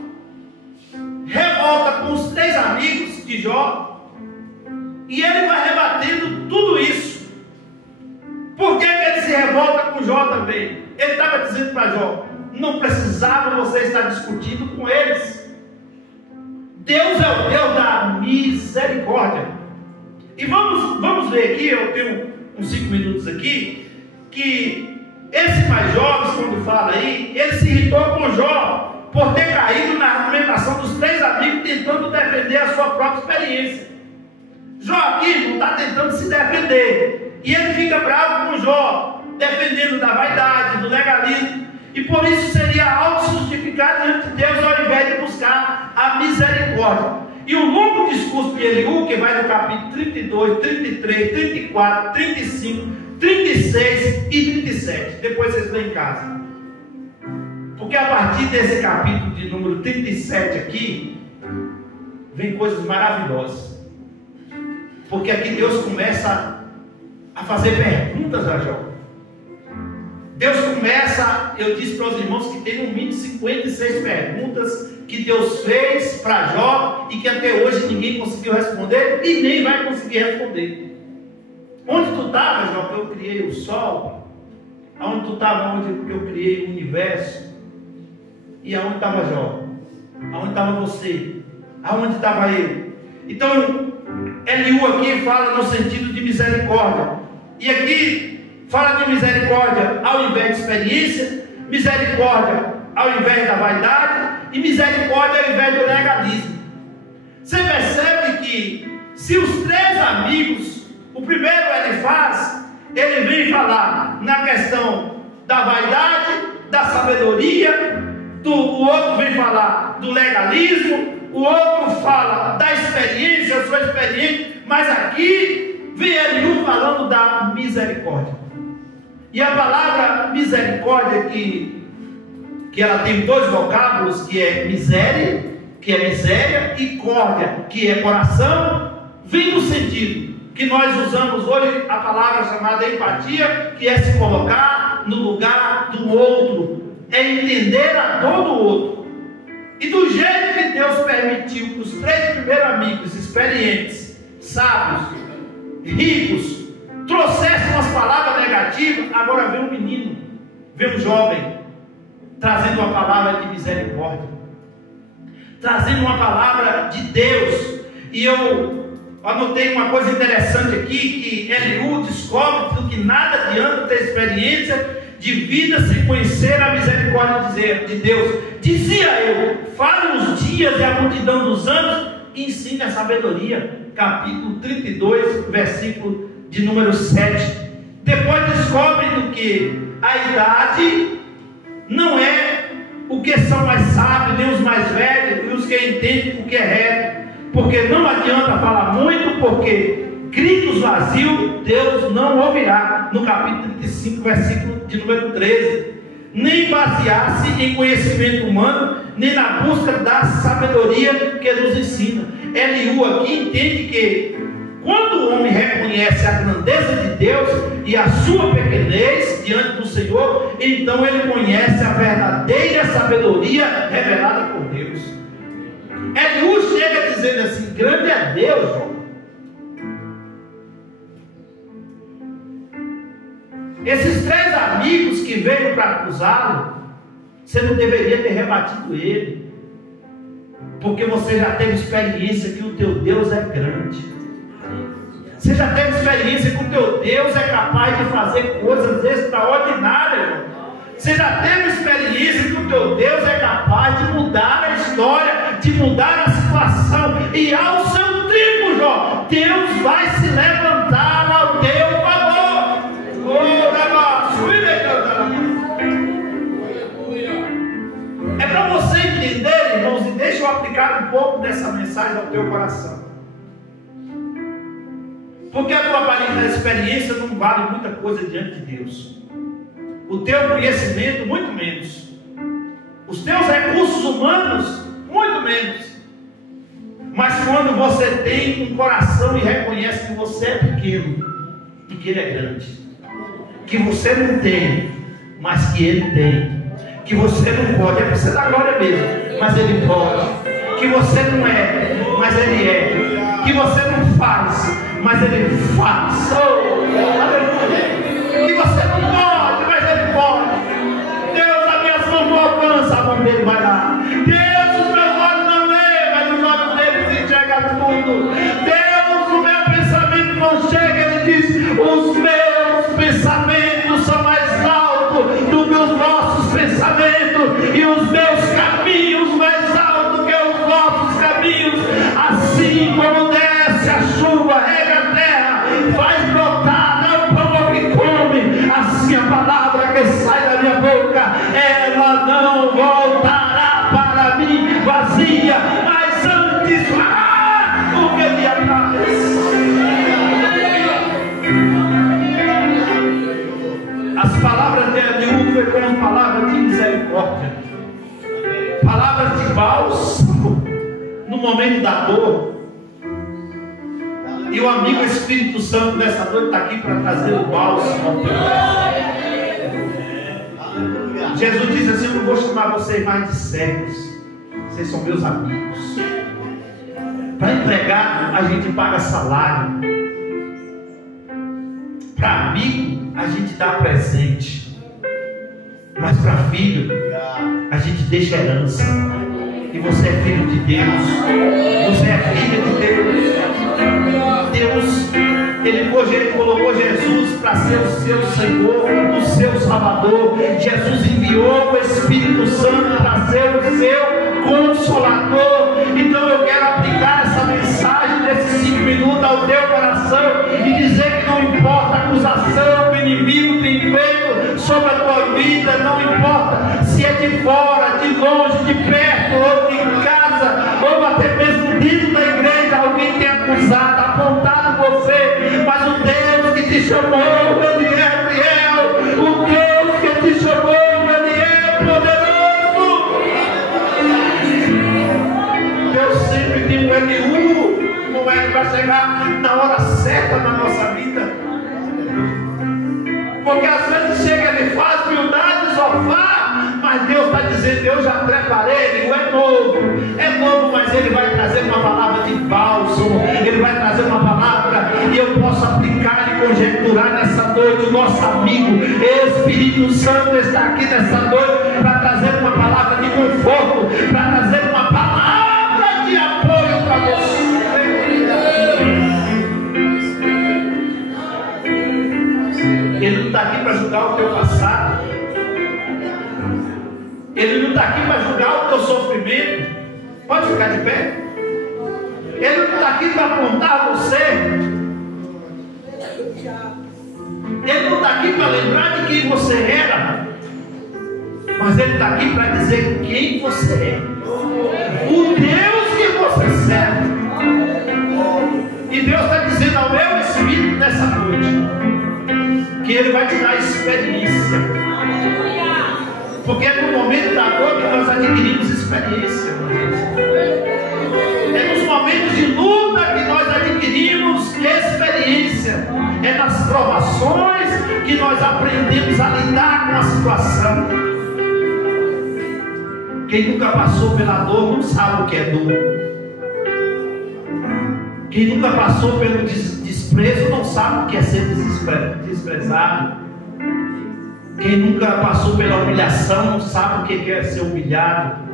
revolta com os 3 amigos de Jó, e ele vai rebatendo tudo isso. Por que ele se revolta com Jó também? Ele estava dizendo para Jó: não precisava você estar discutindo com eles. Deus é o Deus da misericórdia. E vamos ver aqui, eu tenho uns 5 minutos aqui, que esse mais jovem, quando fala aí, ele se irritou com Jó por ter caído na argumentação dos 3 amigos, tentando defender a sua própria experiência. Jó aqui não está tentando se defender, e ele fica bravo com Jó, defendendo da vaidade, do legalismo, e por isso seria auto-justificar diante de Deus, ao invés de buscar a misericórdia. E o longo discurso de Eliú, que vai no capítulo 32, 33, 34, 35, 36 e 37, depois vocês lêem em casa. Porque a partir desse capítulo de número 37 aqui, vem coisas maravilhosas. Porque aqui Deus começa a fazer perguntas a Jó. Deus começa, eu disse para os irmãos que tem no mínimo 56 perguntas que Deus fez para Jó e que até hoje ninguém conseguiu responder e nem vai conseguir responder. Onde tu estava, Jó, que eu criei o sol? Aonde tu estava, onde eu criei o universo? E aonde estava Jó? Aonde estava você? Aonde estava eu? Então, Eliú aqui fala no sentido de misericórdia. E aqui fala de misericórdia ao invés de experiência, misericórdia ao invés da vaidade e misericórdia ao invés do legalismo. Você percebe que se os 3 amigos, o primeiro ele vem falar na questão da vaidade, da sabedoria, o outro vem falar do legalismo, o outro fala da experiência, eu sou experiente, mas aqui vem Eliú falando da misericórdia. E a palavra misericórdia que ela tem 2 vocábulos, que é miséria, que é miséria, e córdia, que é coração, vem no sentido que nós usamos hoje a palavra chamada empatia, que é se colocar no lugar do outro, é entender a dor do outro. E do jeito que Deus permitiu que os 3 primeiros amigos experientes, sábios, ricos, trouxessem umas palavras negativas, agora vem um menino, vem um jovem, trazendo uma palavra de misericórdia, trazendo uma palavra de Deus. E eu anotei uma coisa interessante aqui, que Eliú descobre que nada adianta ter experiência de vida sem conhecer a misericórdia de Deus. Dizia eu, fale os dias e a multidão dos anos, e ensine a sabedoria. Capítulo 32, versículo de número 7. Depois descobre que a idade não é o que são mais sábios, nem os mais velhos, e os que entendem o que é reto. Porque não adianta falar muito, porque gritos vazios Deus não ouvirá. No capítulo 35, versículo de número 13. Nem basear-se em conhecimento humano, nem na busca da sabedoria que nos ensina. Eliú aqui entende que quando o homem reconhece a grandeza de Deus e a sua pequenez diante do Senhor, então ele conhece a verdadeira sabedoria revelada por Deus. Eliú chega dizendo assim: grande é Deus, João. Esses 3 amigos que veio para acusá-lo, você não deveria ter rebatido ele, porque você já teve experiência que o teu Deus é grande. Você já teve experiência que o teu Deus é capaz de fazer coisas extraordinárias, irmão. Você já teve experiência que o teu Deus é capaz de mudar a história, de mudar a situação, e ao seu tempo, Jó, Deus vai se levantar ao teu favor. É para você entender, irmãos, e deixa eu aplicar um pouco dessa mensagem ao teu coração. Porque a tua experiência não vale muita coisa diante de Deus. O teu conhecimento, muito menos. Os teus recursos humanos, muito menos. Mas quando você tem um coração e reconhece que você é pequeno e que Ele é grande, que você não tem, mas que Ele tem, que você não pode, é para você dar glória mesmo, mas Ele pode, que você não é, mas Ele é, que você não faz, mas Ele faz, aleluia, que você não pode, mas Ele pode. Deus, as minhas mãos não alcançam, a mão dele vai lá. Deus, os meus olhos não veem, mas os olhos dele enxergam tudo. Deus, o meu pensamento não chega, Ele diz: os meus pensamentos são mais altos do que os vossos pensamentos, e os meus caminhos mais altos que os vossos caminhos. Assim como desce a chuva, rega a terra, faz brotar, não pão que come, assim a palavra que sai da minha boca, ela não voltará para mim vazia, mas antes fará o que lhe apraz. As palavras de Eliú foi como palavras de misericórdia, palavras de bálsamo no momento da dor. E o amigo Espírito Santo nessa noite está aqui para trazer o bálsamo ao teu coração. Jesus diz assim: eu não vou chamar vocês mais de servos, vocês são meus amigos. Para empregado a gente paga salário, para amigo a gente dá presente, mas para filho a gente deixa herança. E você é filho de Deus, você é filha de Deus. Deus, Ele colocou Jesus para ser o seu Senhor, o seu Salvador. Jesus enviou o Espírito Santo para ser o seu Consolador. Então eu quero aplicar essa mensagem desses 5 minutos ao teu coração e dizer que não importa a acusação que o inimigo tem feito sobre a tua vida, não importa se é de fora, de longe, de perto, ou de casa, ou até mesmo dentro da igreja, alguém tem acusado, apontado você, mas o Deus que te chamou, Ele é fiel. O Deus que te chamou, Ele é poderoso. Deus sempre tem um Eliú, como é que vai chegar na hora certa, na Porque às vezes chega e faz humildade, sofá, mas Deus está dizendo, eu já preparei, ele é novo, mas ele vai trazer uma palavra de bálsamo, ele vai trazer uma palavra e eu posso aplicar e conjecturar nessa noite. O nosso amigo Espírito Santo está aqui nessa noite para trazer uma palavra de conforto, para trazer uma palavra de apoio para você. Ele não está aqui para julgar o teu passado. Ele não está aqui para julgar o teu sofrimento. Pode ficar de pé. Ele não está aqui para apontar você. Ele não está aqui para lembrar de quem você era. Mas ele está aqui para dizer quem você é. O Deus que você serve. E Deus está dizendo ao meu espírito nessa noite que ele vai te dar experiência. Porque é no momento da dor que nós adquirimos experiência. É nos momentos de luta que nós adquirimos experiência. É nas provações que nós aprendemos a lidar com a situação. Quem nunca passou pela dor não sabe o que é dor. Quem nunca passou pelo desprezo não sabe o que é ser desprezado. Quem nunca passou pela humilhação não sabe o que é ser humilhado.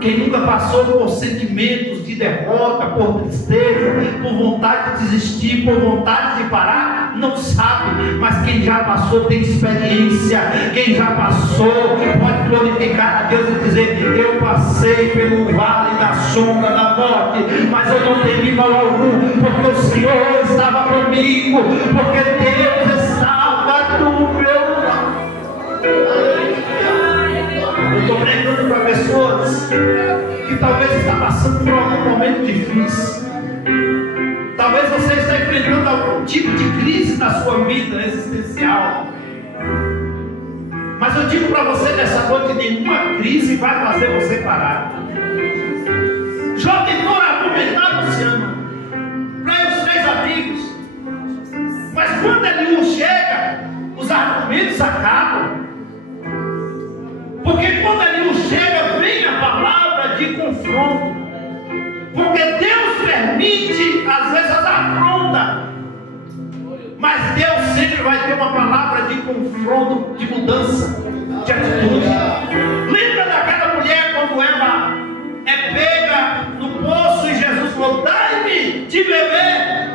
Quem nunca passou por sentimentos de derrota, por tristeza, por vontade de desistir, por vontade de parar, não sabe. Mas quem já passou tem experiência. Quem já passou pode glorificar a Deus e dizer: eu passei pelo vale da sombra da morte, mas eu não temi mal algum, porque o Senhor estava comigo, porque Deus estava do meu lado. Eu estou pregando para pessoas que talvez está passando por algum momento difícil. Talvez você está enfrentando algum tipo de crise na sua vida existencial. Mas eu digo para você nessa noite: nenhuma crise vai fazer você parar. Jó tentou argumentar, Luciano, para os 3 amigos. Mas quando Eliú chega, os argumentos acabam. Porque quando Eliú chega, vem a palavra de confronto. Porque Deus permite, às vezes, as afrontas. Mas Deus sempre vai ter uma palavra de confronto, de mudança, de atitude. Lembra daquela mulher quando ela é pega no poço e Jesus falou: dai-me de beber.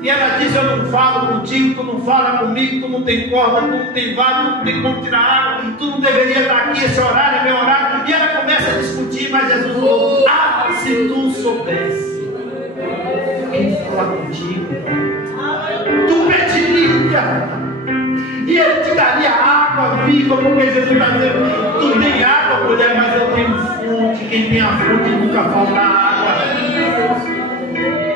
E ela diz: eu não falo contigo, tu não fala comigo, tu não tem corda, tu não tem vaso, tu não tem como tirar água, tu não deveria estar aqui, esse horário é meu horário. E ela começa a discutir, mas Jesus falou: ah, se tu soubesse quem fala contigo, tu pediria, e ele te daria água viva, porque Jesus está dizendo: tu tem água, mulher, mas eu tenho fonte, quem tem a fonte nunca falta água.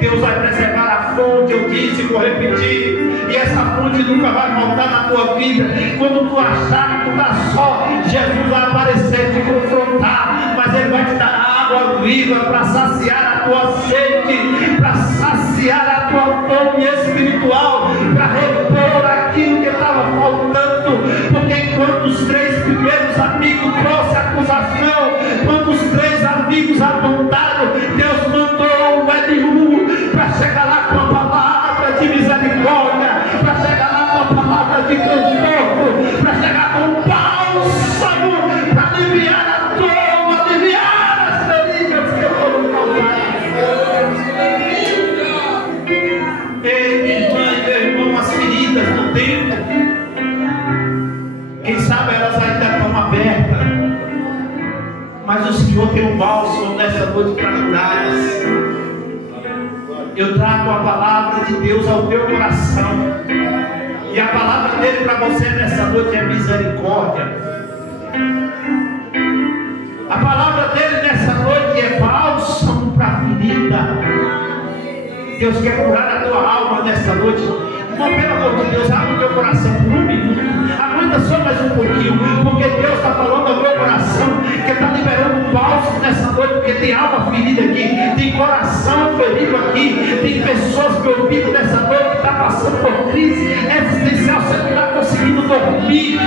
Deus vai preservar a fonte, eu disse e vou repetir, e essa fonte nunca vai faltar na tua vida. Quando tu achar que tu está só, Jesus vai aparecer, te confrontar, mas ele vai te dar água viva para saciar a tua sede, para saciar a tua fome espiritual, para repor aquilo que estava faltando. Porque enquanto os 3 primeiros amigos trouxeram acusação, quando os 3 amigos apontaram, Deus mandou o Eliú para chegar lá com a palavra de misericórdia, para chegar lá com a palavra de conforto, para chegar com o bálsamo, para aliviar a dor, aliviar as feridas que foram causadas. Ei, minha irmã e meu irmão, as feridas do tempo, quem sabe elas ainda estão abertas, mas o Senhor tem um bálsamo nessa noite para curá-las. Eu trago a palavra de Deus ao teu coração, e a palavra dele para você nessa noite é misericórdia. A palavra dele nessa noite é bálsamo para a ferida. Deus quer curar a tua alma nessa noite. Irmão, pelo amor de Deus, abre o teu coração por um minuto, aguenta só mais um pouquinho, porque Deus está falando ao meu coração, que está liberando um bálsamo nessa noite, porque tem alma ferida aqui, tem coração ferido aqui, tem pessoas me ouvindo nessa noite que estão passando por crise existencial dormir.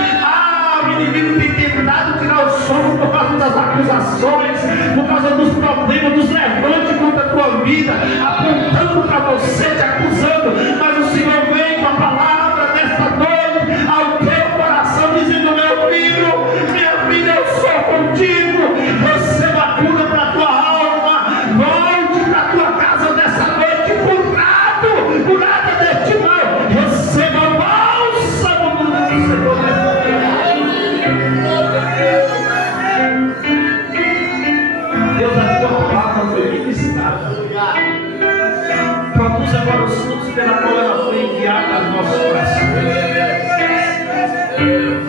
O inimigo tem tentado tirar o sono por causa das acusações, por causa dos problemas, dos levantes contra a tua vida, apontando para você, te acusando. Mas o Senhor vem com a palavra nesta noite ao teu coração, dizendo: meu filho, minha filha, eu sou contigo. Receba a cura para a tua alma. Volte para a tua casa nessa noite curada deste mal. Receba o bálsamo do Senhor. Deus, a tua palavra foi ministrada. Produz agora os frutos pela qual ela foi enviada aos nossos corações.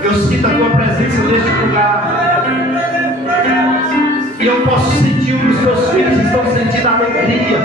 Eu sinto a tua presença neste lugar. E eu posso sentir o que os teus filhos estão sentindo, a alegria,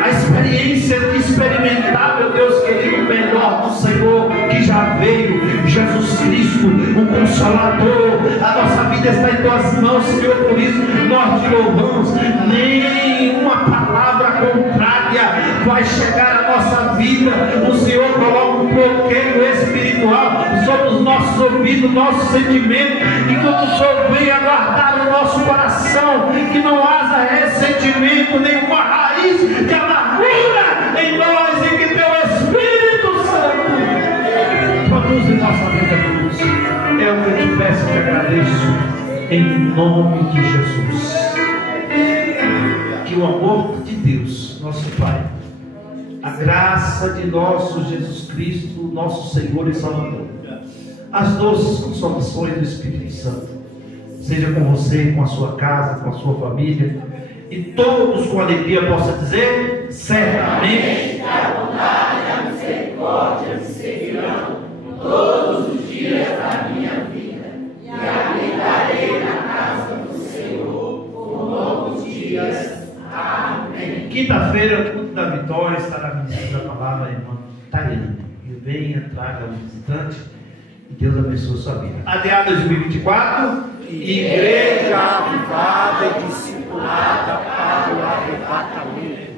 a experiência de experimentar, meu Deus querido, o melhor do Senhor que já veio, Jesus Cristo, o Consolador. A nossa vida está em tuas mãos, Senhor, por isso nós te louvamos. Nenhuma palavra contrária vai chegar à nossa vida. O Senhor coloca um bloqueio espiritual sobre os nossos ouvidos, nossos sentimentos, enquanto o Senhor vem aguardar no nosso coração, que não haja ressentimento, nenhuma raiz de amargura em nós, e que teu Espírito Santo produz em nossa vida, Deus. É o que eu te peço e te agradeço, em nome de Jesus. Que o amor de Deus, nosso Pai, a graça de nosso Jesus Cristo, nosso Senhor e Salvador, as doces consolações do Espírito Santo, seja com você, com a sua casa, com a sua família, e todos com alegria possam dizer: certamente a bondade e a misericórdia me seguirão todos os dias da minha vida, e habitarei na casa do Senhor por longos dias. Amém. Quinta-feira, o culto da vitória, estará ministrando a palavra a irmã Tayane. E venha, traga um visitante, e Deus abençoe a sua vida. ADA 2024, Igreja Avivada e Discipulada para o Arrebatamento.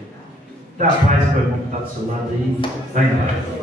Dá paz para o irmão que está do seu lado aí. Vai em paz.